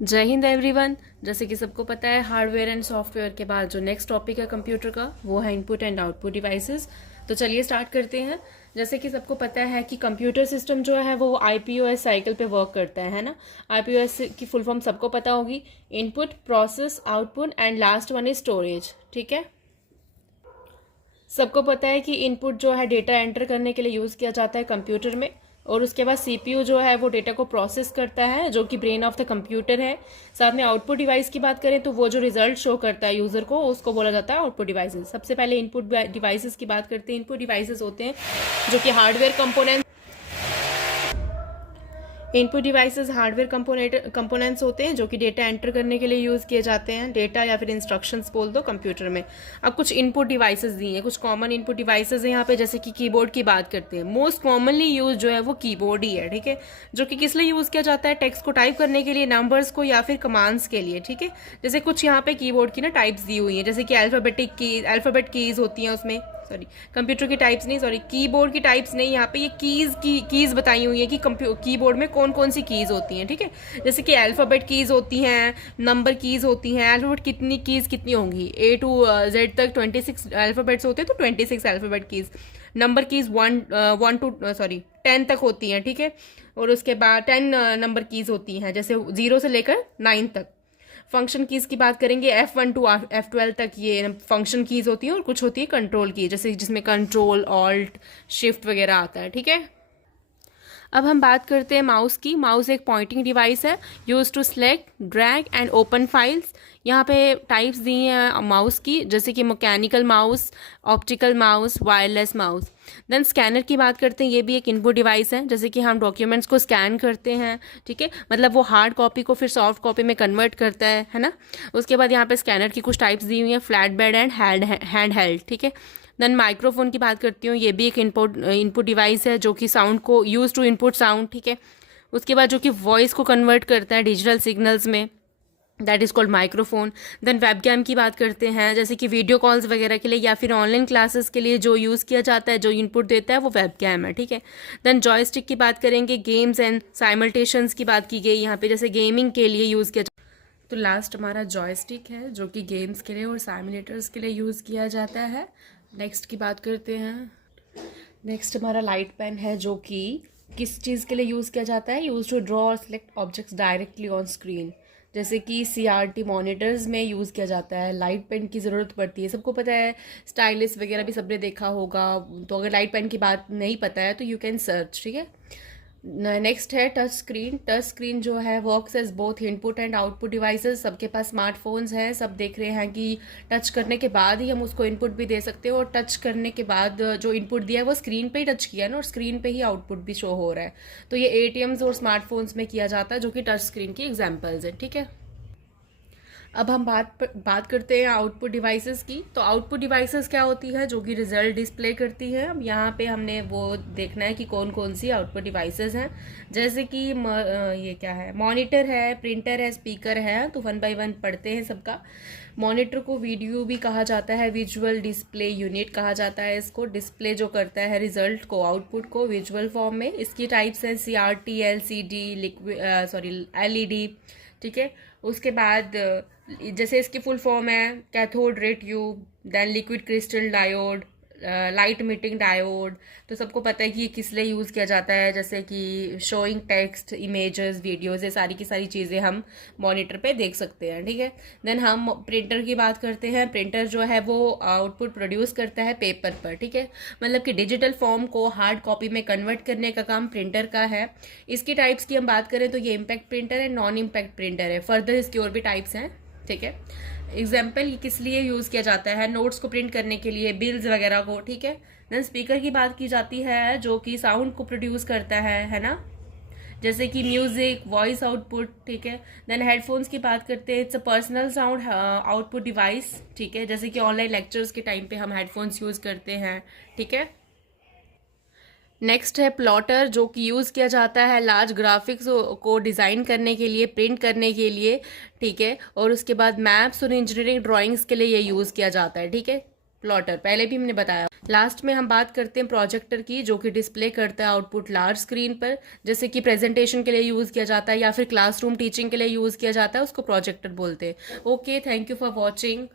जय हिंद एवरीवन। जैसे कि सबको पता है, हार्डवेयर एंड सॉफ्टवेयर के बाद जो नेक्स्ट टॉपिक है कंप्यूटर का, वो है इनपुट एंड आउटपुट डिवाइसेस। तो चलिए स्टार्ट करते हैं। जैसे कि सबको पता है कि कंप्यूटर सिस्टम जो है वो आईपीओएस साइकिल पे वर्क करता है ना। आईपीओएस की फुल फॉर्म सबको पता होगी, input, process, output and last one is storage. ठीक है, सबको पता है कि इनपुट जो है डेटा एंटर करने के लिए यूज़ किया जाता है कंप्यूटर में, और उसके बाद सीपीयू जो है वो डेटा को प्रोसेस करता है, जो कि ब्रेन ऑफ द कंप्यूटर है। साथ में आउटपुट डिवाइस की बात करें तो वो जो रिजल्ट शो करता है यूज़र को, उसको बोला जाता है आउटपुट डिवाइसेस। सबसे पहले इनपुट डिवाइसेस की बात करते हैं। इनपुट डिवाइसेस होते हैं जो कि hardware component input devices hardware components होते हैं जो कि डेटा एंटर करने के लिए यूज़ किए जाते हैं, डेटा या फिर इंस्ट्रक्शंस बोल दो कंप्यूटर में। अब कुछ इनपुट डिवाइसेस दिए हैं, कुछ कॉमन इनपुट डिवाइसेस हैं यहाँ पे। जैसे कि कीबोर्ड की बात करते हैं, मोस्ट कॉमनली यूज जो है वो कीबोर्ड ही है। ठीक है, जो कि किस लिए यूज़ किया जाता है? टेक्स्ट को टाइप करने के लिए, नंबर्स को, या फिर कमांड्स के लिए। ठीक है, जैसे कुछ यहाँ पे कीबोर्ड की ना टाइप्स दी हुई हैं, जैसे कि अल्फ़ाबेट कीज होती हैं उसमें, सॉरी कंप्यूटर की टाइप्स नहीं, सॉरी कीबोर्ड की टाइप्स नहीं, यहाँ पे ये कीज बताई हुई है कि कीबोर्ड में कौन कौन सी कीज होती हैं। ठीक है, जैसे कि अल्फ़ाबेट कीज होती हैं, नंबर कीज होती हैं। अल्फ़ाबेट कितनी कीज कितनी होंगी? A to Z तक 26 अल्फ़ाबेट्स होते हैं, तो 26 अल्फ़ाबेट कीज। नंबर कीज 10 तक होती हैं। ठीक है, और उसके बाद 10 नंबर कीज होती हैं, जैसे 0 से लेकर 9 तक। फंक्शन कीज की बात करेंगे, F1 टू F12 तक ये फंक्शन कीज होती हैं, और कुछ होती है कंट्रोल की, जैसे जिसमें कंट्रोल, ऑल्ट, शिफ्ट वगैरह आता है। ठीक है, अब हम बात करते हैं माउस की। माउस एक पॉइंटिंग डिवाइस है, use to select, drag and open files. यहाँ पे टाइप्स दी हैं माउस की, जैसे कि mechanical mouse, optical mouse, wireless mouse. Then scanner की बात करते हैं, ये भी एक इनपुट डिवाइस है, जैसे कि हम डॉक्यूमेंट्स को स्कैन करते हैं। ठीक है, मतलब वो हार्ड कॉपी को फिर सॉफ्ट कॉपी में कन्वर्ट करता है ना। उसके बाद यहाँ पे स्कैनर की कुछ टाइप्स दी हुई हैं, flat bed and hand held. ठीक है, देन माइक्रोफोन की बात करती हूँ, ये भी एक इनपुट डिवाइस है जो कि साउंड को यूज टू इनपुट साउंड। ठीक है, उसके बाद जो कि वॉइस को कन्वर्ट करता है डिजिटल सिग्नल्स में, that is called microphone. Then webcam की बात करते हैं, जैसे कि वीडियो कॉल्स वगैरह के लिए या फिर ऑनलाइन क्लासेस के लिए जो यूज़ किया जाता है, जो इनपुट देता है वो वेबकैम है। ठीक है, देन जॉयस्टिक की बात करेंगे, गेम्स एंड साइमल्टेशंस की बात की गई यहाँ पे, जैसे गेमिंग के लिए यूज़ किया। तो लास्ट हमारा जॉयस्टिक है जो कि गेम्स के लिए और साइमुलेटर्स के लिए यूज़ किया जाता है। नेक्स्ट की बात करते हैं। नेक्स्ट हमारा लाइट पेन है, जो कि किस चीज़ के लिए यूज़ किया जाता है? यूज़ टू ड्रॉ और select objects directly on screen, जैसे कि सीआरटी मॉनिटर्स में यूज़ किया जाता है। लाइट पेन की ज़रूरत पड़ती है, सबको पता है। स्टाइलिस वगैरह भी सबने देखा होगा, तो अगर लाइट पेन की बात नहीं पता है तो यू कैन सर्च। ठीक है, नेक्स्ट है टच स्क्रीन। टच स्क्रीन जो है works as both input and output devices. सबके पास स्मार्टफोन्स हैं, सब देख रहे हैं कि टच करने के बाद ही हम उसको इनपुट भी दे सकते हैं, और टच करने के बाद जो इनपुट दिया है वो स्क्रीन पे ही टच किया है ना, और स्क्रीन पे ही आउटपुट भी शो हो रहा है। तो ये एटीएम्स और स्मार्टफोन्स में किया जाता है, जो कि टच स्क्रीन की एग्जाम्पल्स हैं। ठीक है, अब हम बात करते हैं आउटपुट डिवाइसेस की। तो आउटपुट डिवाइसेस क्या होती है? जो कि रिजल्ट डिस्प्ले करती है। अब यहाँ पे हमने वो देखना है कि कौन कौन सी आउटपुट डिवाइसेस हैं, जैसे कि ये क्या है, मॉनिटर है, प्रिंटर है, स्पीकर है। तो 1 बाय 1 पढ़ते हैं सबका। मॉनिटर को वीडियो भी कहा जाता है, विजुअल डिस्प्ले यूनिट कहा जाता है इसको। डिस्प्ले जो करता है रिजल्ट को, आउटपुट को विजुअल फॉर्म में। इसकी टाइप्स हैं CRT, LCD, LED। ठीक है, उसके बाद जैसे इसकी फुल फॉर्म है cathode ray tube, then liquid crystal diode, light meeting diode. तो सबको पता है कि ये किस लिए यूज़ किया जाता है, जैसे कि शोइंग टेक्स्ट, इमेजेस, वीडियोस, ये सारी की सारी चीज़ें हम मॉनिटर पे देख सकते हैं। ठीक है, देन हम प्रिंटर की बात करते हैं। प्रिंटर जो है वो आउटपुट प्रोड्यूस करता है पेपर पर। ठीक है, मतलब कि डिजिटल फॉर्म को हार्ड कॉपी में कन्वर्ट करने का काम प्रिंटर का है। इसकी टाइप्स की हम बात करें तो ये इम्पैक्ट प्रिंटर है, नॉन इम्पैक्ट प्रिंटर है। फर्दर इसकी और भी टाइप्स हैं। ठीक है, एग्जाम्पल किस लिए यूज़ किया जाता है? नोट्स को प्रिंट करने के लिए, बिल्स वगैरह को। ठीक है, देन स्पीकर की बात की जाती है, जो कि साउंड को प्रोड्यूस करता है ना, जैसे कि म्यूजिक, वॉइस आउटपुट। ठीक है, देन हेडफोन्स की बात करते हैं, it's a personal sound output device. ठीक है, जैसे कि ऑनलाइन लेक्चर्स के टाइम पे हम हेडफोन्स यूज़ करते हैं। ठीक है, नेक्स्ट है प्लॉटर, जो कि यूज़ किया जाता है लार्ज ग्राफिक्स को डिज़ाइन करने के लिए, प्रिंट करने के लिए। ठीक है, और उसके बाद मैप्स और इंजीनियरिंग ड्राइंग्स के लिए ये यूज़ किया जाता है। ठीक है, प्लॉटर पहले भी हमने बताया। लास्ट में हम बात करते हैं प्रोजेक्टर की, जो कि डिस्प्ले करता है आउटपुट लार्ज स्क्रीन पर, जैसे कि प्रेजेंटेशन के लिए यूज़ किया जाता है या फिर क्लासरूम टीचिंग के लिए यूज़ किया जाता है, उसको प्रोजेक्टर बोलते हैं। Okay, thank you for watching.